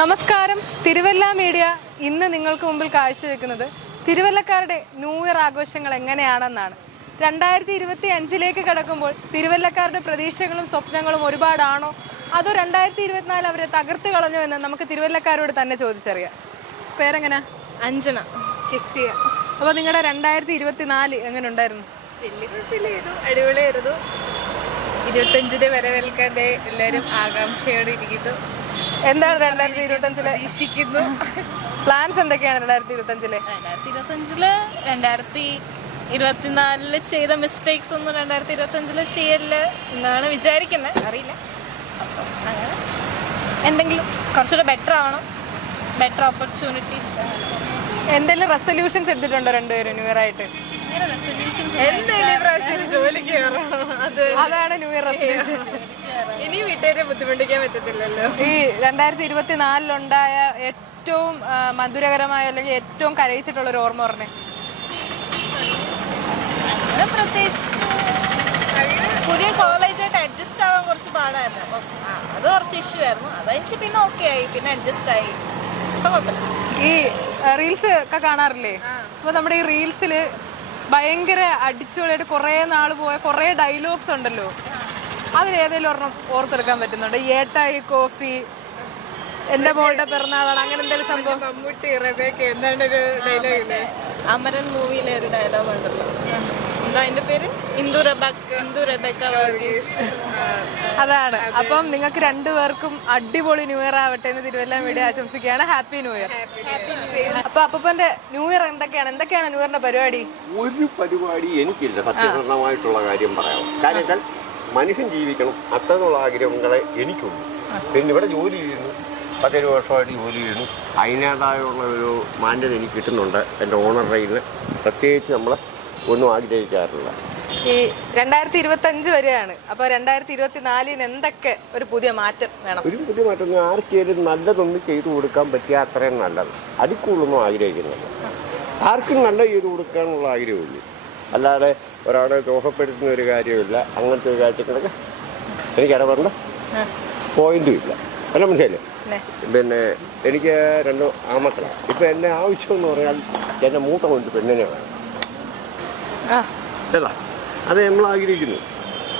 നമസ്കാരം. തിരുവല്ല മീഡിയ ഇന്ന് നിങ്ങൾക്ക് മുമ്പിൽ കാഴ്ചവെക്കുന്നത് തിരുവല്ലക്കാരുടെ ന്യൂ ഇയർ ആഘോഷങ്ങൾ എങ്ങനെയാണെന്നാണ്. 2025 കടക്കുമ്പോൾ തിരുവല്ലക്കാരുടെ പ്രതീക്ഷകളും സ്വപ്നങ്ങളും ഒരുപാടാണോ, അതോ 2024 അവരെ തകർത്ത് കളഞ്ഞോ എന്ന് നമുക്ക് തിരുവല്ലക്കാരോട് തന്നെ ചോദിച്ചറിയാം. പേരെങ്ങനെ? അഞ്ജന. കിസ്സിയ. അപ്പോൾ നിങ്ങളുടെ 2024 എങ്ങനെ ഉണ്ടായിരുന്നു? വലിയ കുഴപ്പമില്ലായിരുന്നു, അടിപൊളിയായിരുന്നു. 25 വരവേൽക്കാൻ എല്ലാവരും ആകാംക്ഷയോടെ ഇരിക്കുന്നു. എന്താണ് 2025 പ്രതീക്ഷിക്കുന്നു. പ്ലാൻസ് എന്തൊക്കെയാണ് 2025? 2024 ചെയ്ത മിസ്റ്റേക്സ് ഒന്നും 2025 ചെയ്യല്ല എന്നാണ് വിചാരിക്കുന്നത്. അറിയില്ല. അപ്പം അങ്ങനെ എന്തെങ്കിലും കുറച്ചുകൂടെ ബെറ്റർ ആവണം, ബെറ്റർ ഓപ്പർച്യൂണിറ്റീസ്. എന്തെങ്കിലും റെസൊല്യൂഷൻസ് എടുത്തിട്ടുണ്ടോ രണ്ടുപേരും ന്യൂ ഇയർ ആയിട്ട്? അങ്ങനെ റെസൊല്യൂഷൻസ് എന്തായാലും പ്രാവശ്യം ജോലിക്ക് കയറണം. അതാണ് ന്യൂ ഇയർ റെസൊല്യൂഷൻ. ഇനി വീട്ടുകാരെ ബുദ്ധിമുട്ടിക്കാൻ പറ്റത്തില്ലല്ലോ. ഈ 2024 ഏറ്റവും മധുരകരമായ അല്ലെങ്കിൽ ഏറ്റവും കരയിച്ചിട്ടുള്ള ഒരു ഓർമ്മ പറഞ്ഞേ. അങ്ങനെ പ്രത്യേകിച്ച് പുതിയ കോളേജായിട്ട് അഡ്ജസ്റ്റ് ആവാൻ കുറച്ച് പാടായിരുന്നു. അപ്പം അത് കുറച്ച് ഇഷ്യൂ ആയിരുന്നു. അതെനിക്ക് പിന്നെ ഓക്കെ ആയി, പിന്നെ അഡ്ജസ്റ്റ് ആയി. അപ്പം കുഴപ്പമില്ല. ഈ റീൽസ് ഒക്കെ കാണാറില്ലേ? അപ്പോൾ നമ്മുടെ ഈ റീൽസിൽ ഭയങ്കര അടിച്ചുപൊളിയായിട്ട് കുറേ നാൾ പോയ കുറേ ഡയലോഗ്സ് ഉണ്ടല്ലോ. അതിലേതെങ്കിലും ഒരെണ്ണം ഓർത്തെടുക്കാൻ പറ്റുന്നുണ്ട്? ഏട്ടായി കോഫി, എന്റെ മോളുടെ പിറന്നാളാണ്, അങ്ങനെ എന്തെങ്കിലും സംഭവം? മമ്മൂട്ടി റബേക്ക എന്താണ് ഒരു ഡയലോഗ് ഇല്ലേ? അമരൻ മൂവിയിലെ ഒരു ഡയലോഗ് ഉണ്ടല്ലോ, എന്താ അതിന്റെ പേര്? ഇന്ദു റബേക്ക വർഗീസ്. അതാണ്. അപ്പം നിങ്ങൾക്ക് രണ്ടുപേർക്കും അടിപൊളി ന്യൂ ഇയർ ആവട്ടെ എന്ന് തിരുവല്ല മീഡിയ ആശംസിക്കുകയാണ്. Happy new year. അപ്പൊ അപ്പന്റെ ന്യൂ ഇയർ എന്തൊക്കെയാണ് ന്യൂ ഇയറിന്റെ പരിപാടി? ഒരു പരിപാടി എനിക്കില്ല, സത്യസന്ധമായിട്ടുള്ള കാര്യം പറയാം. കാരണം മനുഷ്യൻ ജീവിക്കണം, അത്തരത്തിലുള്ള ആഗ്രഹങ്ങളെ എനിക്കുള്ളൂ. പിന്നെ ഇവിടെ ജോലി ചെയ്യുന്നു, 17 വർഷമായിട്ട് ജോലി ചെയ്യുന്നു. അതിനേതായുള്ള ഒരു മാന്യത എനിക്ക് കിട്ടുന്നുണ്ട്. എൻ്റെ ഓണർ റൈഡിന് പ്രത്യേകിച്ച് നമ്മൾ ഒന്നും ആഗ്രഹിക്കാറില്ല. ഈ 2025 വരെയാണ്. അപ്പൊ 2024 എന്തൊക്കെ ഒരു പുതിയ മാറ്റം വേണം? ഒരു പുതിയ മാറ്റം ആർക്കേലും നല്ലതൊന്നും ചെയ്തു കൊടുക്കാൻ പറ്റിയ അത്രയും നല്ലത്. അതിൽ കൂടുതലൊന്നും ആഗ്രഹിക്കുന്നില്ല. ആർക്കും നല്ല ചെയ്തു കൊടുക്കാനുള്ള ആഗ്രഹമില്ല, അല്ലാതെ ഒരാളെ ദോഷപ്പെടുത്തുന്ന ഒരു കാര്യമില്ല. അങ്ങനത്തെ ഒരു കാര്യത്തിലൊക്കെ എനിക്ക് ഇടപെടേണ്ട പോയിന്റും ഇല്ല. അല്ല മനസ്സിലല്ലേ? പിന്നെ എനിക്ക് 2 ആമക്കളാണ്. ഇപ്പം എൻ്റെ ആവശ്യം എന്ന് പറഞ്ഞാൽ എൻ്റെ മൂത്ത കൊണ്ട് പെണ്ണിനെ വേണം. അല്ല, അത് നമ്മൾ ആഗ്രഹിക്കുന്നു.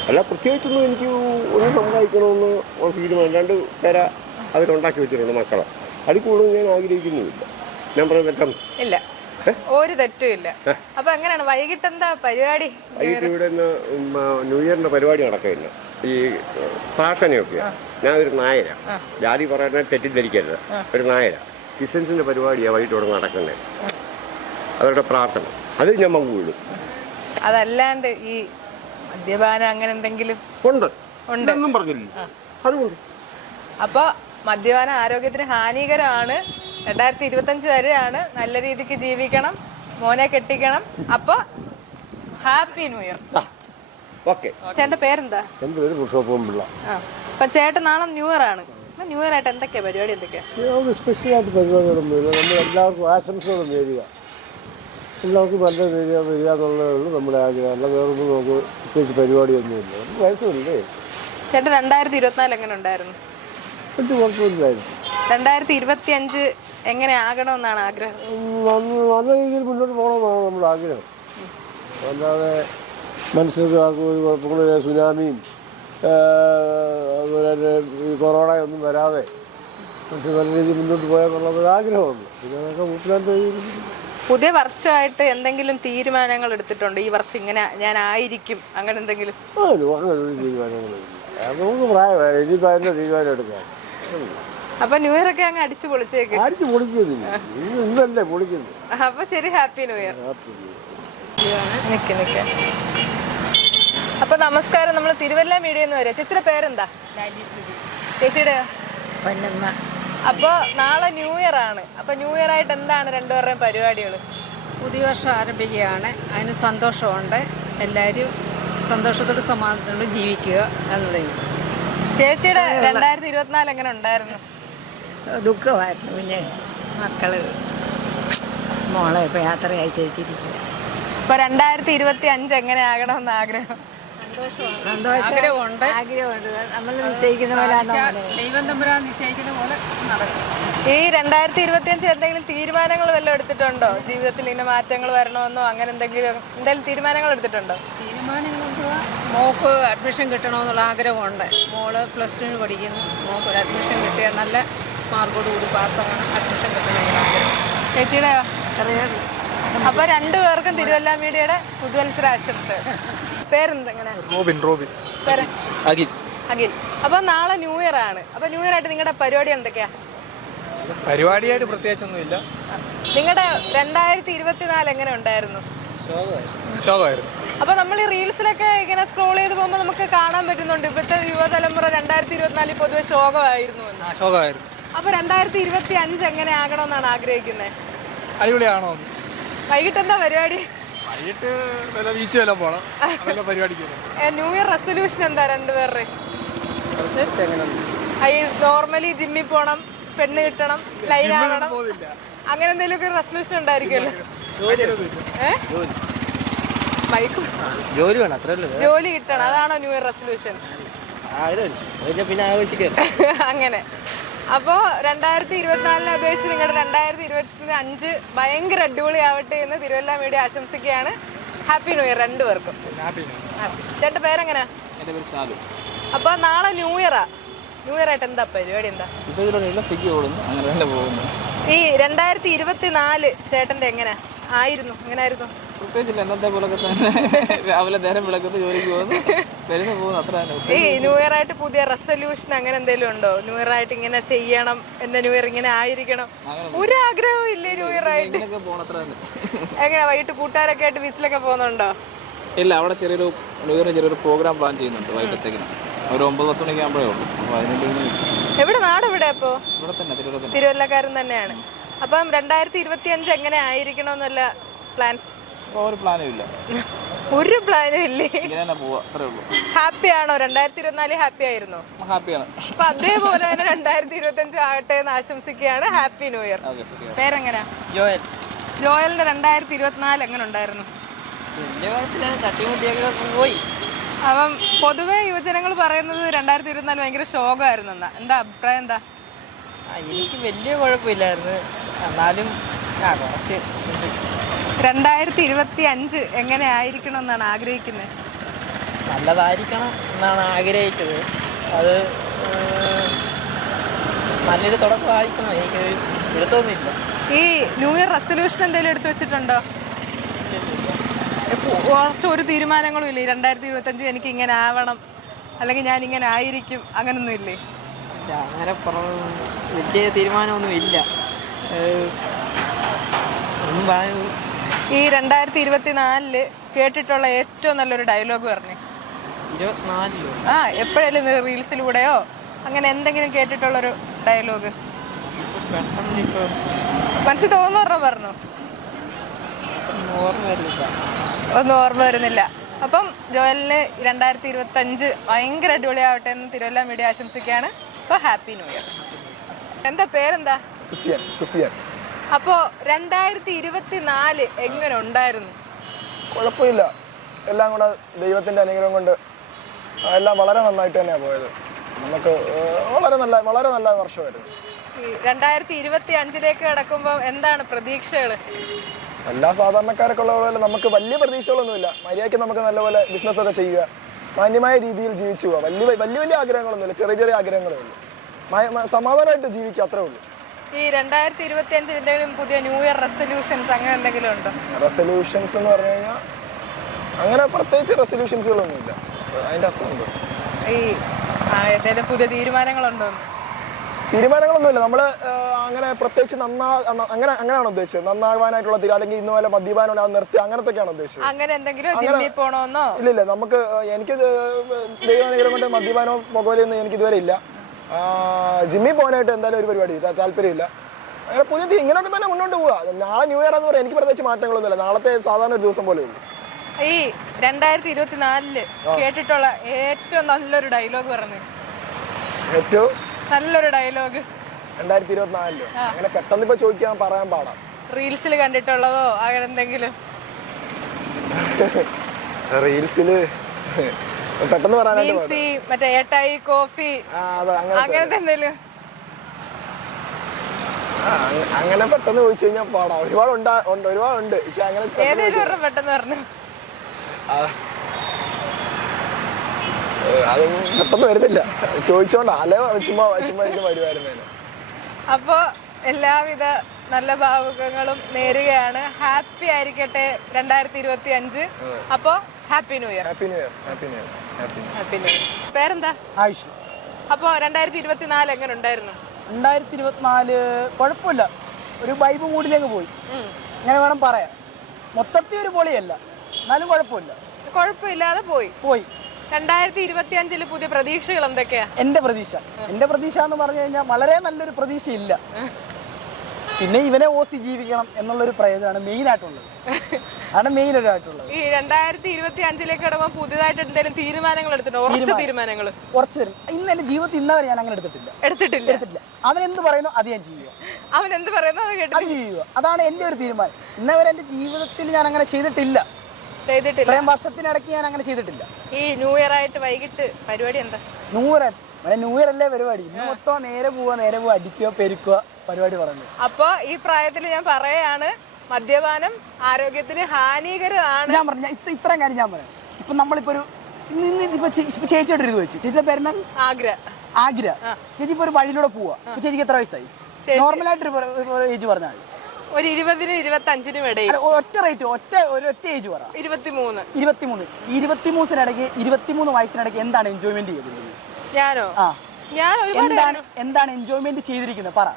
അല്ല പ്രത്യേകിച്ചൊന്നും എനിക്ക് ഒന്നും സമ്പാദിക്കണമെന്ന് തീരുമാനം. 2 പേരെ അവരുണ്ടാക്കി വെച്ചിട്ടുണ്ട് മക്കളെ. അതിൽ കൂടുതൽ ഞാൻ ആഗ്രഹിക്കുന്നുമില്ല. ഞാൻ പറഞ്ഞ ഇല്ല, ഒരു തെറ്റും ഇല്ല. അപ്പൊ എങ്ങനെയാണ് വൈകിട്ട് എന്താ പരിപാടി? വൈകിട്ട് ഇവിടെ ന്യൂ ഇയറിന്റെ പരിപാടി നടക്കില്ല, ഈ പ്രാർത്ഥനയൊക്കെയാണ്. ഞാൻ ഒരു നായരാണ്, ജാതി പറയാൻ തെറ്റിദ്ധരിക്കരുത്, ഒരു നായരാണ്. കിസൻസിന്റെ പരിപാടിയാണ് വൈകിട്ട് ഇവിടെ നടക്കുന്നത്, അവരുടെ പ്രാർത്ഥന. അത് ഞാൻ പങ്കുകൊള്ളും. അതല്ലാണ്ട് ഈ മദ്യപാനം അങ്ങനെ എന്തെങ്കിലും ഉണ്ട് ഒന്നും പറഞ്ഞില്ല, അതുകൊണ്ട്. അപ്പൊ മദ്യപാനം ആരോഗ്യത്തിന് ഹാനികരമാണ്. 2025 വരെയാണ്. നല്ല രീതിക്ക് ജീവിക്കണം, മോനെ കെട്ടിക്കണം. അപ്പൊ ഹാപ്പി ന്യൂ ഇയർ. ഓക്കെ. ചേട്ടന്റെ പേരെന്താ? എൻ്റെ പേര് പുരുഷോത്തമപിള്ള. അപ്പൊ ചേട്ടൻ നാളെ ന്യൂ ഇയർ ആണ്. ന്യൂ ഇയർ ആയിട്ട് എന്തൊക്കെയാ പരിപാടി? സ്പെഷ്യലായിട്ട് പരിപാടികളൊന്നുമില്ല. നമ്മൾ എല്ലാവർക്കും ആശംസകളും നേരുക, എല്ലാവർക്കും നല്ല വരിക എന്നുള്ളതേ ഉള്ളൂ നമ്മുടെ ആഗ്രഹം. അല്ല വേറൊന്നും നമുക്ക് പ്രത്യേകിച്ച് പരിപാടിയൊന്നുമില്ല. നമുക്ക് വയസ്സുമില്ലേ. ചേട്ടൻ 2024 എങ്ങനെ ഉണ്ടായിരുന്നു? ഒരു കുഴപ്പമില്ലായിരുന്നു. 2025 എങ്ങനെ ആകണമെന്നാണ് ആഗ്രഹം? നല്ല രീതിയിൽ മുന്നോട്ട് പോകണമെന്നാണ് നമ്മുടെ ആഗ്രഹം. അല്ലാതെ മനുഷ്യർക്ക് ആർക്കും ഒരു കുഴപ്പങ്ങളില്ല. സുനാമിയും അതുപോലെ തന്നെ ഈ കൊറോണയൊന്നും വരാതെ മനുഷ്യർ നല്ല രീതിയിൽ മുന്നോട്ട് പോയാൽ ആഗ്രഹമുണ്ട്. പിന്നെ അതൊക്കെ മുപ്പിലാണ്ട്. പുതിയ വർഷമായിട്ട് എന്തെങ്കിലും തീരുമാനങ്ങൾ എടുത്തിട്ടുണ്ടോ? ഈ വർഷം ഇങ്ങനെ ഞാൻ ആയിരിക്കും, അങ്ങനെ എന്തെങ്കിലും? അങ്ങനെ ഒരു തീരുമാനങ്ങളില്ല. നമുക്ക് പ്രായമായി ഇനിയിപ്പോൾ അതിൻ്റെ തീരുമാനം എടുക്കാം. അപ്പൊ ന്യൂ ഇയർ ഒക്കെ അങ്ങ് അടിച്ചു പൊളിച്ചേക്ക്. അടിച്ചു പൊളിക്കുന്നില്ല, ഇന്നല്ലേ പൊളിക്കുന്നു. അപ്പൊ ശരി, ഹാപ്പി ന്യൂ ഇയർ. അപ്പൊ നമസ്കാരം. നമ്മൾ തിരുവല്ല മീഡിയ എന്ന് വരിക. ചേച്ചിയുടെ പേരെന്താ? ചേച്ചിയുടെ പൊന്നമ്മ. അപ്പൊ നാളെ ന്യൂ ഇയർ ആണ്. അപ്പൊ ന്യൂ ഇയർ ആയിട്ട് എന്താണ് രണ്ടുപേരുടെയും പരിപാടികൾ? പുതിയ വർഷം ആരംഭിക്കുകയാണ്, അതിന് സന്തോഷമുണ്ട്. എല്ലാവരും സന്തോഷത്തോടെ സമാധാനത്തോടെ ജീവിക്കുക എന്നുള്ളത്. ചേച്ചിയുടെ 2024 എങ്ങനെ ഉണ്ടായിരുന്നു? ദുഃഖമായിരുന്നു. പിന്നെ മക്കള് മോളെ ഇപ്പൊ യാത്ര അയച്ചിരിക്കുക. ഇപ്പൊ 2025 എങ്ങനെ ആകണമെന്ന് ആഗ്രഹം? ആഗ്രഹമുണ്ട്. നമ്മൾ നിശ്ചയിക്കുന്ന പോലെ ദൈവം തമ്പുരാൻ നിശ്ചയിക്കുന്ന പോലെ നടക്കും. ഈ 2025 എന്തെങ്കിലും തീരുമാനങ്ങൾ വല്ലതും എടുത്തിട്ടുണ്ടോ? ജീവിതത്തിൽ ഇങ്ങനെ മാറ്റങ്ങൾ വരണമെന്നോ അങ്ങനെ എന്തെങ്കിലും തീരുമാനങ്ങൾ എടുത്തിട്ടുണ്ടോ? തീരുമാനങ്ങളെന്തുവാ, മോൾക്ക് അഡ്മിഷൻ കിട്ടണമെന്നുള്ള ആഗ്രഹമുണ്ട്. മോള് +2 പഠിക്കുന്നു. മോൾക്ക് ഒരു അഡ്മിഷൻ കിട്ടിയാൽ നല്ല മാർക്കോട് കൂടി പാസ്സാകണം, അഡ്മിഷൻ കിട്ടണമെന്നുള്ള ആഗ്രഹം. ചേച്ചിയുടെ അപ്പൊ രണ്ടുപേർക്കും തിരുവല്ല മീഡിയയുടെ പുതുവത്സര ആശംസ. പേരെന്തെങ്ങനെ? റോബിൻ പേര് അഖിൽ. അഖിൽ. അപ്പൊ നാളെ ന്യൂ ഇയർ ആണ്. അപ്പൊ ന്യൂ ഇയർ ആയിട്ട് നിങ്ങളുടെ പരിപാടി എന്തൊക്കെയാ? പരിപാടിയായിട്ട് പ്രത്യേകിച്ചൊന്നുമില്ല. നിങ്ങളുടെ 2024 എങ്ങനെ ഉണ്ടായിരുന്നു? ശോകമായിരുന്നു. അപ്പൊ നമ്മൾ ഈ റീൽസിലൊക്കെ ഇങ്ങനെ സ്ക്രോൾ ചെയ്ത് പോകുമ്പോൾ നമുക്ക് കാണാൻ പറ്റുന്നുണ്ട് ഇപ്പോഴത്തെ യുവതലമുറ 2024 പൊതുവെ ശോകമായിരുന്നു എന്ന്. ശോകമായിരുന്നു. അപ്പൊ 2025 എങ്ങനെ ആകണമെന്നാണ് ആഗ്രഹിക്കുന്നത്? അടിപൊളിയാണോ? വൈകിട്ട് എന്താ പരിപാടി? വൈകിട്ട് വല്ല ബീച്ച് വല്ല പോകണം, വല്ല പരിപാടിക്ക്. ന്യൂ ഇയർ റെസൊല്യൂഷൻ എന്താ രണ്ടുപേരുടെ? നോർമലി ജിമ്മിൽ പോണം, പെണ്ണ് കിട്ടണം, ലൈൻ ആവണം, അങ്ങനെ എന്തെങ്കിലും റെസൊല്യൂഷൻ ഉണ്ടായിരിക്കുമല്ലോ. ജോലി വേണം, അത്രയല്ലേ? ജോലി കിട്ടണം, അതാണോ ന്യൂ ഇയർ റെസൊല്യൂഷൻ? പിന്നെ ആഘോഷിക്കാം അങ്ങനെ. അപ്പോൾ 2024 അപേക്ഷിച്ച് നിങ്ങളുടെ 2025 ഭയങ്കര അടിപൊളി ആവട്ടെ എന്ന് തിരുവല്ല മീഡിയ ആശംസിക്കുകയാണ്. ഹാപ്പി ന്യൂ ഇയർ രണ്ടുപേർക്കും. ചേട്ടൻ്റെ പേരെങ്ങനെയാ? എൻ്റെ പേര് ഷാലു. അപ്പോൾ നാളെ ന്യൂ ഇയറാ. ന്യൂ ഇയർ ആയിട്ട് എന്താ പരിപാടി? എന്താ സ്വിഗ്ഗി ഓടുന്നു, അങ്ങനെ തന്നെ പോകുന്നു. ഈ 2024 ചേട്ടൻ്റെ എങ്ങനെ ആയിരുന്നു? എങ്ങനെയായിരുന്നു? പ്രത്യേകിച്ചില്ല, എന്നത്തെ പോലൊക്കെ തന്നെ. രാവിലെ നേരം വിളക്കുന്നു, ജോലിക്ക് പോകുന്നു, വരുന്നു പോകുന്നു, അത്ര തന്നെ. ഈ ന്യൂ ഇയർ ആയിട്ട് പുതിയ റെസൊല്യൂഷൻ അങ്ങനെ എന്തെങ്കിലും ഉണ്ടോ? ന്യൂ ഇയർ ആയിട്ട് ഇങ്ങനെ ചെയ്യണം, എന്റെ ന്യൂ ഇയർ ഇങ്ങനെ ആയിരിക്കണം, ഒരു ആഗ്രഹവും ഇല്ലേ ന്യൂ ഇയർ ആയിട്ട്? എങ്ങനെ വൈകിട്ട് കൂട്ടുകാരൊക്കെ ആയിട്ട് ബീച്ചിലൊക്കെ പോകുന്നുണ്ടോ? ഇല്ല, അവിടെ ചെറിയൊരു ന്യൂ ഇയറിന് ചെറിയൊരു പ്രോഗ്രാം പ്ലാൻ ചെയ്യുന്നുണ്ട് വൈകിട്ടത്തേക്കിന്. ഒരു 9-10 മണിക്ക് ആകുമ്പോഴേ ഉള്ളൂ. അപ്പോൾ അതിനുണ്ടെങ്കിൽ എവിടെ നാട് ഇവിടെ? അപ്പോൾ ഇവിടെ തന്നെ തിരുവല്ലക്കാരൻ തന്നെയാണ്. അപ്പം 2025 എങ്ങനെ ആയിരിക്കണം എന്നല്ല പ്ലാൻസ്? ഒരു പ്ലാനും ഇല്ല. ഒരു പ്ലാനും ഇല്ലേ? ഇങ്ങനെ പോവാ, അത്രേ ഉള്ളൂ. ഹാപ്പി ആണോ? 2024 ഹാപ്പി ആയിരുന്നോ? ഹാപ്പിയാണ്. അപ്പൊ അതേപോലെ തന്നെ 2025 ആകട്ടെ എന്ന് ആശംസിക്കുകയാണ്. Happy new year. പേരെങ്ങനെയാ? ജോയൽ. ജോയലിന്റെ 2024 എങ്ങനെ ഉണ്ടായിരുന്നു? പോയി. അപ്പം പൊതുവെ യുവജനങ്ങൾ പറയുന്നത് 2024 ഭയങ്കര ശോകമായിരുന്നു എന്നാ. എന്താ അഭിപ്രായം? എന്താ? എനിക്ക് വലിയ കുഴപ്പമില്ലായിരുന്നു, എന്നാലും കുറച്ച്. 2025 എങ്ങനെ ആയിരിക്കണം എന്നാണ് ആഗ്രഹിക്കുന്നത്? നല്ലതായിരിക്കണം എന്നാണ് ആഗ്രഹിച്ചത്. അത് നല്ലൊരു തുടക്കമായിരിക്കണം. എനിക്ക് എടുത്തൊന്നുമില്ല. ഈ ന്യൂ ഇയർ റെസൊല്യൂഷൻ എന്തെങ്കിലും എടുത്തു വെച്ചിട്ടുണ്ടോ? കുറച്ച് ഒരു തീരുമാനങ്ങളും ഇല്ലേ? 2025 എനിക്ക് ഇങ്ങനെ ആവണം, അല്ലെങ്കിൽ ഞാൻ ഇങ്ങനെ ആയിരിക്കും, അങ്ങനൊന്നും ഇല്ലേ? അങ്ങനെ വലിയ തീരുമാനമൊന്നും ഇല്ല. ഈ 2024 കേട്ടിട്ടുള്ള ഏറ്റവും നല്ലൊരു ഡയലോഗ് പറഞ്ഞു. 24 ആ, എപ്പോഴേലും റീൽസിലൂടെയോ അങ്ങനെ എന്തെങ്കിലും കേട്ടിട്ടുള്ളൊരു ഡയലോഗ് മനസ്സിൽ തോന്നുന്നു പറഞ്ഞു? ഒന്നും ഓർമ്മ വരുന്നില്ല. അപ്പം ജോയലിന് 2025 ഭയങ്കര അടിപൊളിയാവട്ടെ എന്ന് തിരുവല്ല മീഡിയ ആശംസിക്കുകയാണ്. അപ്പോൾ ഹാപ്പി ന്യൂ ഇയർ. എന്താ പേരെന്താ? സുഫിയാൻ. അപ്പോൾ 2024 എങ്ങനെ ഉണ്ടായിരുന്നു? കുഴപ്പമില്ല, എല്ലാം കൂടെ ദൈവത്തിൻ്റെ അനുഗ്രഹം കൊണ്ട് എല്ലാം വളരെ നന്നായിട്ട് തന്നെയാണ് പോയത്. നമുക്ക് വളരെ നല്ല വർഷമായിരുന്നു. ഈ 2025 കടക്കുമ്പോൾ എന്താണ് പ്രതീക്ഷകൾ? എല്ലാ സാധാരണക്കാരൊക്കെ ഉള്ള പോലെ നമുക്ക് വലിയ പ്രതീക്ഷകളൊന്നുമില്ല. മര്യാദയ്ക്ക് നമുക്ക് നല്ലപോലെ ബിസിനസ്സൊക്കെ ചെയ്യുക, മാന്യമായ രീതിയിൽ ജീവിച്ചു പോവുക. വലിയ ആഗ്രഹങ്ങളൊന്നുമില്ല, ചെറിയ ആഗ്രഹങ്ങളേ ഉള്ളൂ. സമാധാനമായിട്ട് ജീവിക്കുക, അത്രേ ഉള്ളൂ. ഈ 2025 എന്തെങ്കിലും പുതിയ ന്യൂ ഇയർ റെസൊല്യൂഷൻസ് അങ്ങനെ എന്തെങ്കിലും ഉണ്ടോ? റെസൊല്യൂഷൻസ് എന്ന് പറഞ്ഞു കഴിഞ്ഞാൽ അങ്ങനെ പ്രത്യേകിച്ച് റെസൊല്യൂഷൻസുകളൊന്നുമില്ല. അതിൻ്റെ അർത്ഥമുണ്ട്. ഈ എന്തെങ്കിലും പുതിയ തീരുമാനങ്ങളുണ്ടോ? തീരുമാനങ്ങളൊന്നുമില്ല. നമ്മൾ അങ്ങനെ പ്രത്യേകിച്ച് അങ്ങനെയാണ് ഉദ്ദേശിച്ചത്. നന്നാകാനായിട്ടുള്ള അല്ലെങ്കിൽ ഇന്ന് പോലെ മദ്യപാനം നിർത്തി അങ്ങനത്തെയൊക്കെയാണ് ഉദ്ദേശിച്ചത്. അങ്ങനെ എന്തെങ്കിലും ജിമ്മിൽ പോകണമെന്നോ? ഇല്ല, നമുക്ക് എനിക്ക് ദൈവാനുഗ്രഹം കൊണ്ട് മദ്യപാനവും പുകവലിയൊന്നും എനിക്ക് ഇതുവരെ ഇല്ല. ജിമ്മിൽ പോകാനായിട്ട് എന്തായാലും ഒരു പരിപാടി താല്പര്യമില്ല. അങ്ങനെ പുതിയ ഇങ്ങനെയൊക്കെ തന്നെ മുന്നോട്ട് പോവുക. നാളെ ന്യൂ ഇയർ എന്ന് പറയാം, എനിക്ക് പ്രത്യേകിച്ച് മാറ്റങ്ങളൊന്നുമില്ല. നാളത്തെ സാധാരണ ഒരു ദിവസം പോലെ ഉള്ളൂ. ഈ 2024 കേട്ടിട്ടുള്ള ഏറ്റവും നല്ലൊരു ഡയലോഗ് പറഞ്ഞു. ഏറ്റവും നല്ലൊരു ഡയലോഗ് 2024 അങ്ങനെ പെട്ടെന്ന് ഇപ്പൊ ചോദിക്കാൻ പറയാൻ പാടാം. റീൽസിൽ കണ്ടിട്ടുള്ളതോ അങ്ങനെ എന്തെങ്കിലും? റീൽസില് പെട്ടെന്ന് പറയാനായിട്ട് മറ്റേ ഏട്ടായി കോഫി അങ്ങനത്തെ എന്തെങ്കിലും? അങ്ങനെ പെട്ടെന്ന് ചോദിച്ചു കഴിഞ്ഞാൽ പാടാം. ഒരുപാടുണ്ട്. പക്ഷെ അങ്ങനെ ഏതെങ്കിലും ഒരെണ്ണം പെട്ടെന്ന് പറഞ്ഞു. അത് പെട്ടെന്ന് വരുന്നില്ല. ചോദിച്ചോണ്ടാ, അല്ലെ ചുമ്മാ എനിക്ക് വരുമായിരുന്നു. അപ്പോൾ എല്ലാവിധ നല്ല ഭാവുകങ്ങളും നേരുകയാണ്. ഹാപ്പി ആയിരിക്കട്ടെ 2025. അപ്പോൾ happy new year. Happy new year. Happy new year. Happy new year. പേരെന്താ? ആയുഷ്. അപ്പോൾ 2024 എങ്ങനെ ഉണ്ടായിരുന്നു? 2024 കുഴപ്പമില്ല, ഒരു വൈബ് മൂഡിലേക്ക് പോയി, അങ്ങനെ വേണം പറയാം. മൊത്തത്തിൽ ഒരു പൊളിയല്ല, എന്നാലും കുഴപ്പമില്ലാതെ പോയി. 2025 പുതിയ പ്രതീക്ഷകൾ എന്തൊക്കെയാ? എൻ്റെ പ്രതീക്ഷ എന്ന് പറഞ്ഞു കഴിഞ്ഞാൽ വളരെ നല്ലൊരു പ്രതീക്ഷയില്ല. പിന്നെ ഇവനെ ഓസി ജീവിക്കണം എന്നുള്ളൊരു പ്രയോജനമാണ് മെയിനായിട്ടുള്ളത്. അതാണ് മെയിനായിട്ടുള്ളത്. ഈ 2025 കടക്കുമ്പോൾ പുതിയതായിട്ട് എന്തെങ്കിലും തീരുമാനങ്ങൾ എടുത്തിട്ടുണ്ടോ? കുറച്ച് തരും. ഇന്ന് എൻ്റെ ജീവിതത്തിൽ ഇന്നവരെ ഞാൻ അങ്ങനെ എടുത്തിട്ടില്ല. അവൻ എന്ത് പറയുന്നു അത് ഞാൻ ചെയ്യുക. അത് ചെയ്യുക, അതാണ് എൻ്റെ ഒരു തീരുമാനം. ഇന്നവരെ എൻ്റെ ജീവിതത്തിൽ ഞാൻ അങ്ങനെ ചെയ്തിട്ടില്ല. ഇത്രയും വർഷത്തിനിടയ്ക്ക് ഞാൻ അങ്ങനെ ചെയ്തിട്ടില്ല. ഈ ന്യൂ ഇയർ ആയിട്ട് വൈകിട്ട് പരിപാടി എന്താ? ന്യൂ ഇയർ അല്ലേ പരിപാടി. ഇന്ന് മൊത്തം നേരെ പോവുക അടിക്കുക പെരുക്കുക പരിപാടി പറഞ്ഞു. അപ്പൊ ഈ പ്രായത്തിൽ ഞാൻ പറയാണ്, മദ്യപാനം ആരോഗ്യത്തിന് ഹാനികരമാണ്. ഞാൻ പറഞ്ഞു ഇത്രയും കാര്യം ഞാൻ പറയാം. ഇപ്പൊ നമ്മളിപ്പോ ഒരു ചേച്ചിയുടെ ഒരു ഇത് വെച്ച്, ചേച്ചിയുടെ പേരെന്നാ? ആഗ്ര. ചേച്ചി ഇപ്പൊ ഒരു വഴിയിലൂടെ പോവാ. ചേച്ചിക്ക് എത്ര വയസ്സായി? നോർമലായിട്ടൊരു ഏജ് പറഞ്ഞാൽ മതി. ഒരു 20-നും 25-നും ഇടയിൽ. ഒറ്റ ഏജ് പറ. 23. 23 വയസ്സിനിടയ്ക്ക് എന്താണ് എൻജോയ്മെന്റ് ചെയ്തിരിക്കുന്നത്? എന്താണ് എൻജോയ്മെന്റ് ചെയ്തിരിക്കുന്നത് പറ.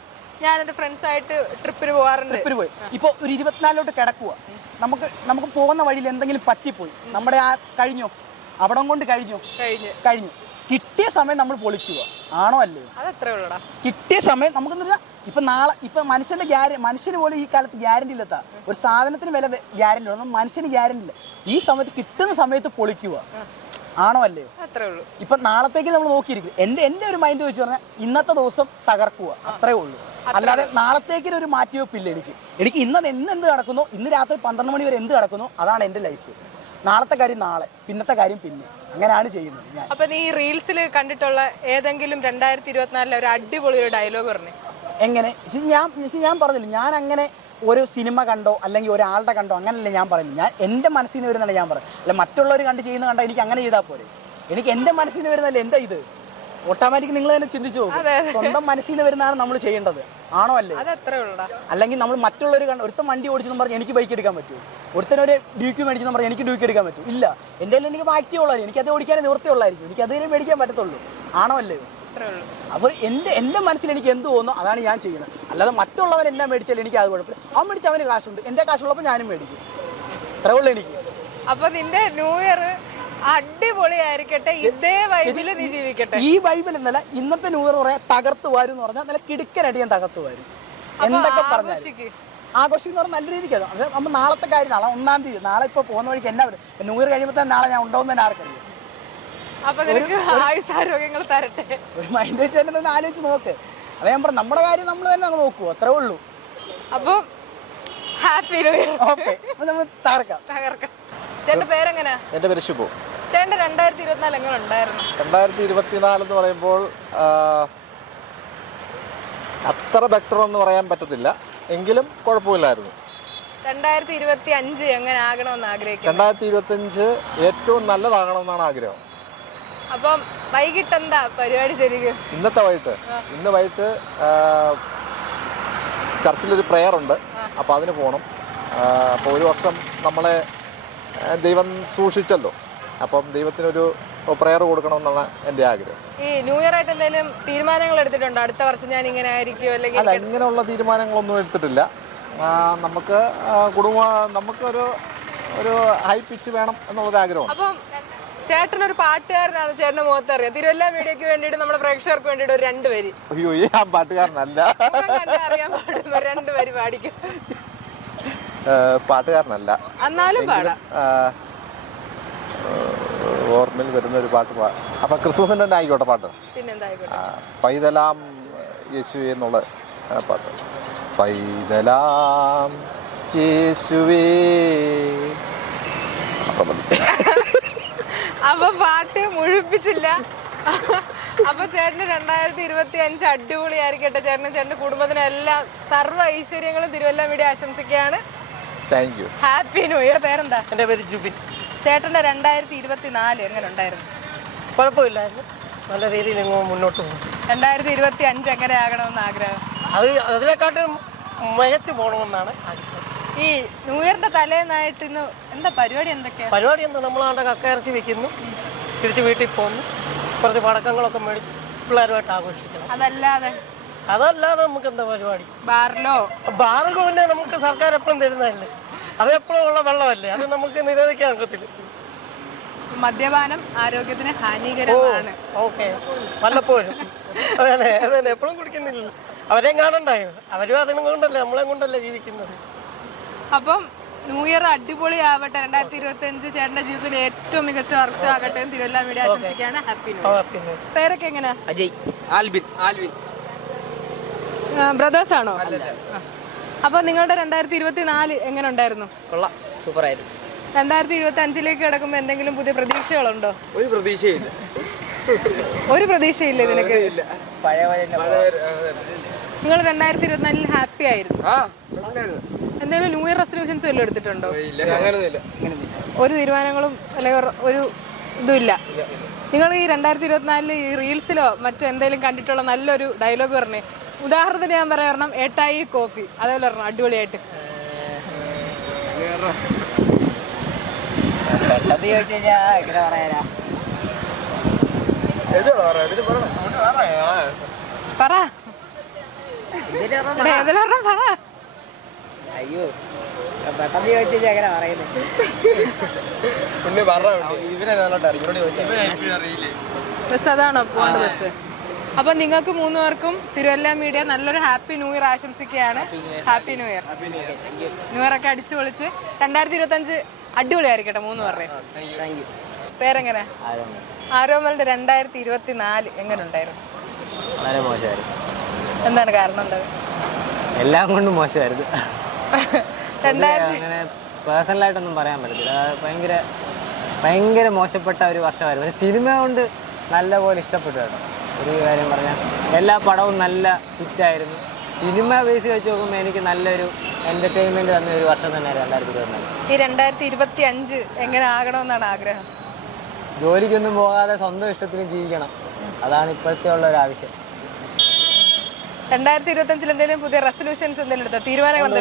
ഞാൻ എന്റെ ഫ്രണ്ട്സ് ആയിട്ട് ട്രിപ്പിന് പോയി. ഇപ്പൊ ഒരു 24 കിടക്കുക. നമുക്ക് പോകുന്ന വഴിയിൽ എന്തെങ്കിലും പറ്റിപ്പോയി, നമ്മുടെ ആ കഴിഞ്ഞു, അവിടം കൊണ്ട് കഴിഞ്ഞു. കിട്ടിയ സമയം നമ്മൾ പൊളിക്കുക, ആണോ അല്ലയോ? കിട്ടിയ സമയം നമുക്ക് ഇപ്പൊ മനുഷ്യന് പോലും ഈ കാലത്ത് ഗ്യാരണ്ടി ഇല്ലാത്ത ഒരു സാധനത്തിന് വില ഗ്യാരണ്ടി ഉള്ള മനുഷ്യന് ഗ്യാരണ്ടി ഇല്ല. ഈ സമയത്ത് കിട്ടുന്ന സമയത്ത് പൊളിക്കുക, ആണോ അല്ലയോ? ഇപ്പൊ നാളത്തേക്ക് നമ്മൾ നോക്കിയിരിക്കും. എൻ്റെ ഒരു മൈൻഡ് വെച്ച് പറഞ്ഞാൽ ഇന്നത്തെ ദിവസം തകർക്കുക, അത്രേ ഉള്ളൂ. അല്ലാതെ നാളത്തേക്കിന് ഒരു മാറ്റിവെപ്പില്ല എനിക്ക്. ഇന്ന് എന്ത് നടക്കുന്നു, ഇന്ന് രാത്രി 12 മണി വരെ എന്ത് നടക്കുന്നു, അതാണ് എൻ്റെ ലൈഫ്. നാളത്തെ കാര്യം നാളെ, പിന്നത്തെ കാര്യം പിന്നെ, അങ്ങനെയാണ് ചെയ്യുന്നത് ഞാൻ. അപ്പൊ നീ റീൽസിൽ കണ്ടിട്ടുള്ള ഏതെങ്കിലും 2024 ഒരു അടിപൊളി ഒരു ഡയലോഗ് പറഞ്ഞു? എങ്ങനെ? ഞാൻ പറഞ്ഞില്ല, ഞാൻ അങ്ങനെ ഒരു സിനിമ കണ്ടോ അല്ലെങ്കിൽ ഒരാളുടെ കണ്ടോ അങ്ങനല്ലേ ഞാൻ പറയുന്നത്. ഞാൻ എൻ്റെ മനസ്സിൽ നിന്ന് വരുന്നതല്ല ഞാൻ പറയും. അല്ല മറ്റുള്ളവർ കണ്ട് ചെയ്യുന്ന കണ്ടാൽ എനിക്ക് അങ്ങനെ ചെയ്താൽ പോരെ. എനിക്ക് എൻ്റെ മനസ്സിൽ നിന്ന് വരുന്നതല്ലേ എന്താ ഇത്? ഓട്ടോമാറ്റിക് നിങ്ങൾ തന്നെ ചിന്തിച്ചു പോകും. സ്വന്തം മനസ്സിൽ നിന്ന് വരുന്നതാണ് നമ്മൾ ചെയ്യേണ്ടത്, ആണോ അല്ലേ? അല്ലെങ്കിൽ നമ്മൾ മറ്റുള്ളവർ കണ്ട് ഒരുത്തൻ വണ്ടി ഓടിച്ചെന്ന് പറഞ്ഞാൽ എനിക്ക് ബൈക്ക് എടുക്കാൻ പറ്റുമോ? ഒരുത്തനൊരു ഡ്യൂക്ക് മേടിച്ചെന്ന് പറഞ്ഞാൽ എനിക്ക് ഡ്യൂക്ക് എടുക്കാൻ പറ്റും? ഇല്ല. എൻ്റെ കയ്യിൽ എനിക്ക് ആക്റ്റീവ് ഉള്ളതായിരിക്കും, എനിക്കത് ഓടിക്കാനേ നിവൃത്തിയുള്ളതായിരിക്കും, എനിക്ക് അതിനെ മേടിക്കാൻ പറ്റത്തുള്ളൂ, ആണോ അല്ലേ? അപ്പോൾ എൻ്റെ മനസ്സിൽ എനിക്ക് എന്ത് തോന്നുന്നു അതാണ് ഞാൻ ചെയ്യുന്നത്. അല്ലാതെ മറ്റുള്ളവർ എന്നാ മേടിച്ചാലും എനിക്ക് അത് കുഴപ്പമില്ല. അവൻ മേടിച്ച് അവന് കാശുണ്ട്, എൻ്റെ കാശുള്ളപ്പോൾ ഞാനും മേടിക്കും, അത്രേ ഉള്ളൂ എനിക്ക്. അപ്പൊ നിന്റെ ന്യൂ ഇയർ അടിപൊളിയായിരിക്കട്ടെ, ഇതേ വൈബില് നീ ജീവിക്കട്ടെ. ഈ വൈബിൽ എന്നല്ല, ഇന്നത്തെ ന്യൂ ഇയർ പറയാൻ തകർത്ത് വാരും എന്ന് പറഞ്ഞാൽ നല്ല കിടുക്കനടി ഞാൻ തകർത്ത് വാരും. എന്തൊക്കെ പറഞ്ഞാൽ ആഘോഷിക്കും എന്ന് പറഞ്ഞാൽ നല്ല രീതിക്ക്. അത് നമ്മൾ നാളത്തെ കാര്യം, നാളെ 1-ാം തീയതി, നാളെ ഇപ്പോൾ പോകുന്ന വഴിക്ക് എന്നാ വരും. ന്യൂ ഇയർ കഴിയുമ്പോൾ തന്നെ നാളെ ഞാൻ ഉണ്ടാവും തന്നെ ആർക്കറിയാം. അപ്പൊ നിനക്ക് ആയുസ്സാരോഗ്യങ്ങൾ തരട്ടെ. ഒരു മൈൻഡ് വെച്ച് തന്നെ ഒന്ന് ആലോചിച്ച് നോക്ക്. അത് ഞാൻ പറഞ്ഞു, നമ്മുടെ കാര്യം നമ്മൾ തന്നെ അങ്ങ് നോക്കൂ, അത്രേ ഉള്ളൂ. അപ്പൊ ഹാപ്പി ന്യൂ ഇയർ. ഓക്കെ, നമ്മൾ തകർക്കാം. ചേട്ടന്റെ പേരെങ്ങനെയാ? എൻ്റെ പേര് ശുഭു. ചേട്ടൻ്റെ 2024 എങ്ങനെ ഉണ്ടായിരുന്നു? 2024 എന്ന് പറയുമ്പോൾ അത്ര ബെറ്റർ എന്ന് പറയാൻ പറ്റത്തില്ല, എങ്കിലും കുഴപ്പമില്ലായിരുന്നു. 2025 എങ്ങനെ ആകണമെന്ന് ആഗ്രഹിക്കുന്നു? 2025 ഏറ്റവും നല്ലതാകണമെന്നാണ് ആഗ്രഹം. അപ്പം വൈകിട്ട് എന്താ പരിപാടി ശരിക്കും? ഇന്ന് വൈകിട്ട് ചർച്ചിലൊരു പ്രെയർ ഉണ്ട്, അപ്പോൾ അതിന് പോകണം. അപ്പോൾ ഒരു വർഷം നമ്മളെ ദൈവം സൂക്ഷിച്ചല്ലോ, അപ്പം ദൈവത്തിനൊരു പ്രെയർ കൊടുക്കണമെന്നാണ് എൻ്റെ ആഗ്രഹം. ഈ ന്യൂ ഇയർ ആയിട്ട് എന്തെങ്കിലും തീരുമാനങ്ങൾ എടുത്തിട്ടുണ്ടോ? അടുത്ത വർഷം ഞാൻ ഇങ്ങനെ ആയിരിക്കും അല്ലെങ്കിൽ? അല്ല, ഇങ്ങനെയുള്ള തീരുമാനങ്ങളൊന്നും എടുത്തിട്ടില്ല. നമുക്കൊരു ഹൈ പിച്ച് വേണം എന്നുള്ളൊരു ആഗ്രഹം. അപ്പം ചേട്ടനൊരു പാട്ടുകാരനാണ്, ചേട്ടന്റെ മുഖത്ത് അറിയാം. തിരുവല്ല മീഡിയക്ക് വേണ്ടിയിട്ട് നമ്മുടെ പ്രേക്ഷകർക്ക് വേണ്ടിയിട്ട് ഒരു 2 വരി. അയ്യോ, ഞാൻ പാട്ടുകാരനല്ല. അറിയാൻ പാടുന്ന 2 വരി പാടിക്കും. പാട്ടുകാരനല്ല, എന്നാലും പാടാം. ഓർമ്മയിൽ വരുന്ന ഒരു പാട്ട് അപ്പൊ ക്രിസ്മസിന്റെ തന്നെ ആയിക്കോട്ടെ പാട്ട്. പൈതലാം യേശുവേ എന്നുള്ള പാട്ട്. പൈതലാം യേശുവേ. അപ്പൊ പാട്ട് മുഴുപ്പിച്ചില്ല. അപ്പൊ ചേട്ടന് 2025 അടിപൊളിയായിരിക്കട്ടെ. ചേട്ടനും ചേട്ടന്റെ കുടുംബത്തിനും എല്ലാം സർവ്വ ഐശ്വര്യങ്ങളും തിരുവല്ല മീഡിയ ആശംസിക്കുകയാണ്. Thank you. Happy new year. പേരെന്താ? എൻ്റെ പേര് ജുബിൻ. ചേട്ടന്റെ 2024 എങ്ങനെ ഉണ്ടായിരുന്നു? കുഴപ്പമില്ലായിരുന്നു, നല്ല രീതിയിൽ മുന്നോട്ട് പോകും. 2025 എങ്ങനെ ആകണമെന്ന് ആഗ്രഹം? അതിനെക്കാട്ടും മികച്ചു പോകണമെന്നാണ് ആഗ്രഹം. ഈ ന്യൂ ഇയറിന്റെ തലേന്നായിട്ട് ഇന്ന് എന്താ പരിപാടി? എന്തൊക്കെയാ പരിപാടി? എന്താ, നമ്മളാണ്ട് കക്കയിറച്ചി വെക്കുന്നു, തിരിച്ച് വീട്ടിൽ പോകുന്നു, കുറച്ച് പടക്കങ്ങളൊക്കെ മേടിച്ച് പിള്ളേരുമായിട്ട് ആഘോഷിക്കണം. അതല്ലാതെ നമുക്ക് എന്താ പരിപാടി? ബാറിലോ പിന്നെ നമുക്ക് സർക്കാർ എപ്പോഴും തരുന്നതല്ലേ, അത് എപ്പോഴും ഉള്ള വെള്ളമല്ലേ, അത് നമുക്ക് നിരോധിക്കാൻ ഒക്കത്തില്ല. മദ്യപാനം ആരോഗ്യത്തിന് ഹാനികരമാണ്. ഓക്കെ, വല്ലപ്പോഴും അതല്ലേ, അതല്ലേ, എപ്പോഴും കുടിക്കുന്നില്ലല്ലോ. അവരെയും കാണണ്ടായോ? അവരും അതിനും കൊണ്ടല്ലേ, നമ്മളെയും കൊണ്ടല്ലേ ജീവിക്കുന്നത്. അപ്പം ന്യൂ ഇയർ അടിപൊളിയാവട്ടെ. 2025 ചേട്ടന്റെ ജീവിതത്തിൽ ഏറ്റവും മികച്ച വർഷമാകട്ടെ എന്ന് തിരുവല്ല മീഡിയ ആശംസിക്കുകയാണ്. Happy new year. പേരൊക്കെ എങ്ങനെയാ? അജയ്, ആൽബിൻ. ബ്രദേഴ്സ് ആണോ? അപ്പൊ നിങ്ങളുടെ 2024 എങ്ങനെ ഉണ്ടായിരുന്നു? കൊള്ളാം, സൂപ്പറായിരുന്നു. 2025 കിടക്കുമ്പോ എന്തെങ്കിലും പുതിയ പ്രതീക്ഷകളുണ്ടോ? ഒരു പ്രതീക്ഷയില്ല. ഒരു പ്രതീക്ഷയില്ലേ നിനക്ക്? നിങ്ങൾ 2024 ഹാപ്പി ആയിരുന്നു? എന്തെങ്കിലും ന്യൂ ഇയർ റെസൊല്യൂഷൻസ് വല്ലതും എടുത്തിട്ടുണ്ടോ? ഒരു തീരുമാനങ്ങളും അല്ലെങ്കിൽ ഒരു ഇതുമില്ല. നിങ്ങൾ ഈ 2024 ഈ റീൽസിലോ മറ്റോ എന്തെങ്കിലും കണ്ടിട്ടുള്ള നല്ലൊരു ഡയലോഗ് പറഞ്ഞേ. ഉദാഹരണത്തിന് ഞാൻ പറയാം, ഒരെണ്ണം ഏട്ടായി കോഫി, അതേപോലെ ഒരെണ്ണം അടിപൊളിയായിട്ട്. പറ. അയ്യോ, പെട്ടെന്ന് ചോദിച്ചാൽ എങ്ങനെ പറയുന്നത്? ബസ് അതാണോ പോകേണ്ട ബസ്? അപ്പൊ നിങ്ങൾക്ക് 3 പേർക്കും തിരുവല്ല മീഡിയ നല്ലൊരു ഹാപ്പി ന്യൂ ഇയർ ആശംസിക്കുകയാണ്. Happy new year. New year ഒക്കെ അടിച്ചു പൊളിച്ച് 2025 അടിപൊളിയായിരിക്കട്ടെ 3 പേരുടെയും. പേരെങ്ങനെ? ആരോമലിന്റെ 2024 എങ്ങനെ ഉണ്ടായിരുന്നു? വളരെ മോശമായിരുന്നു. എന്താണ് കാരണം? എന്താ? എല്ലാം കൊണ്ടും മോശമായിരുന്നു. അങ്ങനെ പേഴ്സണലായിട്ടൊന്നും പറയാൻ പറ്റത്തില്ല. ഭയങ്കര മോശപ്പെട്ട ഒരു വർഷമായിരുന്നു. പക്ഷേ സിനിമ കൊണ്ട് നല്ല പോലെ ഇഷ്ടപ്പെട്ടു കേട്ടോ. ഒരു കാര്യം പറഞ്ഞാൽ എല്ലാ പടവും നല്ല ഹിറ്റായിരുന്നു. സിനിമ ബേസ് വെച്ച് നോക്കുമ്പോൾ എനിക്ക് നല്ലൊരു എൻ്റർടൈൻമെൻറ്റ് തന്ന ഒരു വർഷം തന്നെയായിരുന്നു 2024. ഈ 2025 എങ്ങനെ ആകണമെന്നാണ് ആഗ്രഹം? ജോലിക്കൊന്നും പോകാതെ സ്വന്തം ഇഷ്ടത്തിന് ജീവിക്കണം, അതാണ് ഇപ്പോഴത്തെ ഉള്ള ഒരു ആവശ്യം. 2025 എന്തെങ്കിലും പുതിയ റെസൊല്യൂഷൻസ് എന്തെങ്കിലും എടുത്തോ? തീരുമാനങ്ങൾ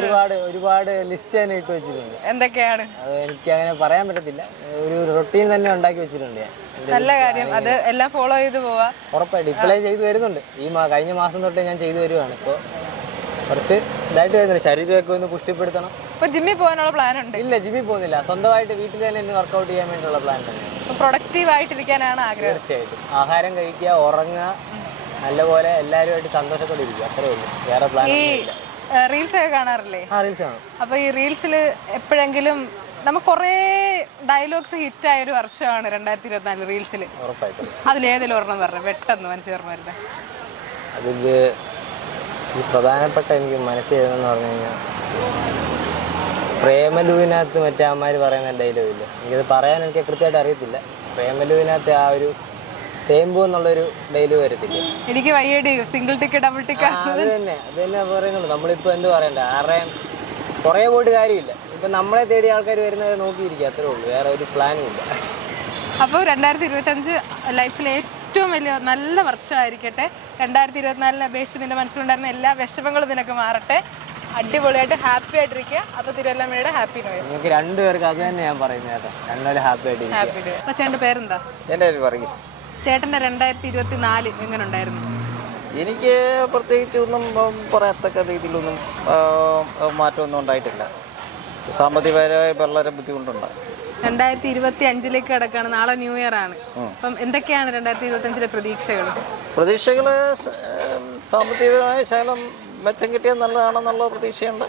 ഒരുപാട് ലിസ്റ്റ് തന്നെ ഇട്ട് വെച്ചിട്ടുണ്ട്. എന്തൊക്കെയാണ്? അത് എനിക്ക് അങ്ങനെ പറയാൻ പറ്റത്തില്ല. ഒരു റൊട്ടീൻ തന്നെ ഉണ്ടാക്കി വെച്ചിട്ടുണ്ട് ഞാൻ. നല്ല കാര്യം, അത് എല്ലാം ഫോളോ ചെയ്ത് പോവാ. ഉറപ്പായിട്ട് ഇപ്പോഴേ ചെയ്തു വരുന്നുണ്ട്. കഴിഞ്ഞ മാസം തൊട്ടേ ഞാൻ ചെയ്തു വരുവാണ്. ഇപ്പോൾ കുറച്ച് ഇതായിട്ട് വരുന്നുണ്ട്. ശരീരമൊക്കെ ഒന്ന് പുഷ്ടിപ്പെടുത്തണം. ഇപ്പോൾ ജിമ്മിൽ പോകാനുള്ള പ്ലാൻ ഉണ്ട്? ഇല്ല, ജിമ്മിൽ പോകുന്നില്ല. സ്വന്തമായിട്ട് വീട്ടിൽ തന്നെ വർക്കൗട്ട് ചെയ്യാൻ വേണ്ടിയുള്ള പ്ലാൻ തന്നെ. പ്രൊഡക്റ്റീവ് ആയിട്ടിരിക്കാനാണ് ആഗ്രഹം? തീർച്ചയായിട്ടും. ആഹാരം കഴിക്കുക, ഉറങ്ങുക, നല്ലപോലെ എല്ലാവരുമായിട്ട് സന്തോഷത്തോടെ ഇരിക്കുക, അത്രേ ഉള്ളൂ. വേറെ പ്ലാൻ. ഈ റീൽസ് ഒക്കെ കാണാറില്ലേ? റീൽസ് കാണും. അപ്പോൾ ഈ റീൽസിൽ എപ്പോഴെങ്കിലും നമുക്ക് കുറേ ഡയലോഗ്സ് ഹിറ്റായ ഒരു വർഷമാണ് 2024 റീൽസിൽ. ഉറപ്പായിട്ടും. അതിലേതെങ്കിലും ഒരെണ്ണം പറഞ്ഞു പെട്ടെന്ന് മനസ്സിൽ ഓർമ്മ വരുന്നത്? അതിൽ ഈ പ്രധാനപ്പെട്ട എനിക്ക് മനസ്സിൽ വരുന്നതെന്ന് പറഞ്ഞു കഴിഞ്ഞാൽ പ്രേമലുവിനകത്ത് മറ്റേ അമ്മമാർ പറയുന്ന ഡയലോഗില്ല. എനിക്കത് പറയാൻ എനിക്ക് കൃത്യമായിട്ട് അറിയത്തില്ല. പ്രേമലുവിനകത്ത് ആ ഒരു തേമ്പു എന്നുള്ളൊരു ഡയലോഗ് വരത്തില്ല. എനിക്ക് വയ്യടി സിംഗിൾ ടിക്കറ്റ് ഡബിൾ ടിക്കറ്റ്. അത് തന്നെ പറയുന്നുള്ളൂ. നമ്മളിപ്പോൾ എന്ത് പറയണ്ട, ആരുടെയും കുറേ പോയിട്ട് കാര്യമില്ല. ഇപ്പം നമ്മളെ തേടി ആൾക്കാർ വരുന്നത് നോക്കിയിരിക്കുക, അത്രേ ഉള്ളൂ. വേറെ ഒരു പ്ലാനും ഇല്ല. അപ്പോൾ 2025 ലൈഫിലെ ഏറ്റവും വലിയ നല്ല വർഷമായിരിക്കട്ടെ. 2024 അപേക്ഷിച്ച് നിന്റെ മനസ്സിലുണ്ടായിരുന്ന എല്ലാ വിഷമങ്ങളും നിനക്ക് മാറട്ടെ. അടിപൊളിയായിട്ട് ഹാപ്പി ആയിട്ടിരിക്കുക. അപ്പോൾ തിരുവല്ല മീഡിയയുടെ ഹാപ്പി ന്യൂ ഇയർ. നിങ്ങൾക്ക് രണ്ടുപേർക്ക് അത് തന്നെ ഞാൻ പറയുന്നത് കേട്ടോ. രണ്ടുപേരും ഹാപ്പി ആയിട്ടിരിക്കുക. അപ്പോൾ ചേട്ടൻ്റെ പേരെന്താ? എൻ്റെ പേര് വർഗീസ്. ചേട്ടൻ്റെ 2024 എങ്ങനെ ഉണ്ടായിരുന്നു? എനിക്ക് പ്രത്യേകിച്ച് ഒന്നും പറയത്തക്ക രീതിയിലൊന്നും മാറ്റമൊന്നും ഉണ്ടായിട്ടില്ല. സാമ്പത്തികപരമായി വളരെ ബുദ്ധിമുട്ടുണ്ട്. 2025 കിടക്കാണ്. നാളെ ന്യൂ ഇയർ ആണ്. അപ്പം എന്തൊക്കെയാണ് 2025 പ്രതീക്ഷകൾ? സാമ്പത്തികപരമായ ശകലം മെച്ചം കിട്ടിയാൽ നല്ലതാണെന്നുള്ള പ്രതീക്ഷയുണ്ട്.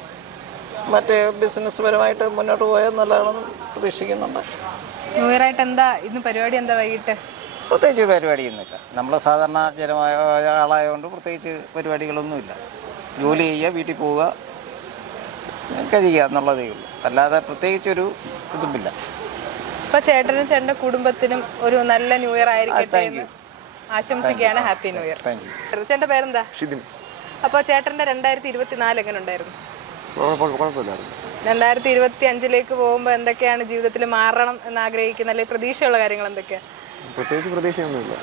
മറ്റേ ബിസിനസ് പരമായിട്ട് മുന്നോട്ട് പോയാൽ നല്ലതാണെന്ന് പ്രതീക്ഷിക്കുന്നുണ്ട്. ന്യൂ ഇയർ ആയിട്ട് എന്താ ഇന്ന് പരിപാടി? എന്താ വൈകിട്ട്? പ്രത്യേകിച്ച് പരിപാടിയൊന്നുമില്ല. നമ്മൾ സാധാരണ ജനമായ ആളായതുകൊണ്ട് പ്രത്യേകിച്ച് പരിപാടികളൊന്നുമില്ല. ജോലി ചെയ്യുക, വീട്ടിൽ പോവുക, കഴിയുക എന്നുള്ളതേ ഉള്ളൂ. അല്ലാതെ പ്രത്യേകിച്ചൊരു ഇതുമില്ല. അപ്പോൾ ചേട്ടനും ചേട്ടൻ്റെ കുടുംബത്തിനും ഒരു നല്ല ന്യൂ ഇയർ ആയിരിക്കട്ടെ. ആശംസിക്കുകയാണ്. Happy new year. Thank you. ചേട്ടൻ്റെ പേരെന്താ? ഷിബിൻ. അപ്പോൾ ചേട്ടൻ്റെ 2024 എങ്ങനെ ഉണ്ടായിരുന്നു? കുഴപ്പമില്ലായിരുന്നു. 2025 പോകുമ്പോൾ എന്തൊക്കെയാണ് ജീവിതത്തിൽ മാറണം എന്ന് ആഗ്രഹിക്കുന്ന അല്ലെങ്കിൽ പ്രതീക്ഷയുള്ള കാര്യങ്ങൾ എന്തൊക്കെയാണ്? പ്രത്യേകിച്ച് പ്രതീക്ഷയൊന്നുമില്ല,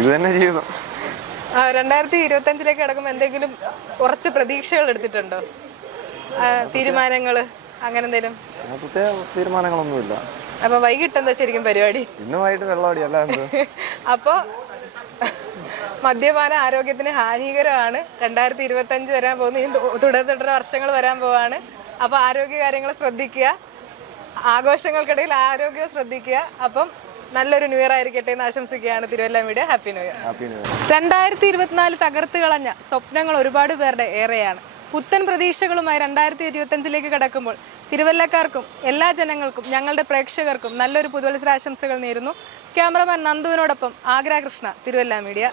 ഇത് തന്നെ ജീവിതം. 2025 കിടക്കുമ്പോൾ എന്തെങ്കിലും കുറച്ച് പ്രതീക്ഷകൾ എടുത്തിട്ടുണ്ടോ? തീരുമാനങ്ങൾ അങ്ങനെ എന്തെങ്കിലും? പ്രത്യേക തീരുമാനങ്ങളൊന്നുമില്ല. അപ്പോൾ വൈകിട്ട് എന്താ ശരിക്കും പരിപാടി? ഇന്നുമായിട്ട് വെള്ളമടി അല്ല എന്ത്? അപ്പോൾ മദ്യപാന ആരോഗ്യത്തിന് ഹാനികരമാണ്. 2025 വരാൻ പോകുന്നു. ഇനി തുടരെ വർഷങ്ങൾ വരാൻ പോവാണ്. അപ്പോൾ ആരോഗ്യ കാര്യങ്ങൾ ശ്രദ്ധിക്കുക, ആഘോഷങ്ങൾക്കിടയിൽ ആരോഗ്യം ശ്രദ്ധിക്കുക. അപ്പം നല്ലൊരു ന്യൂ ഇയർ ആയിരിക്കട്ടെ എന്ന് ആശംസിക്കുകയാണ്. Thiruvalla media. Happy new year. 2024 തകർത്ത് കളഞ്ഞ സ്വപ്നങ്ങൾ ഒരുപാട് പേരുടെ ഏറെയാണ്. പുത്തൻ പ്രതീക്ഷകളുമായി 2025 കടക്കുമ്പോൾ തിരുവല്ലക്കാർക്കും എല്ലാ ജനങ്ങൾക്കും ഞങ്ങളുടെ പ്രേക്ഷകർക്കും നല്ലൊരു പുതുവത്സരാശംസകൾ നേരുന്നു. ക്യാമറമാൻ നന്ദുവിനോടൊപ്പം ആഗ്ര കൃഷ്ണ, തിരുവല്ല മീഡിയ.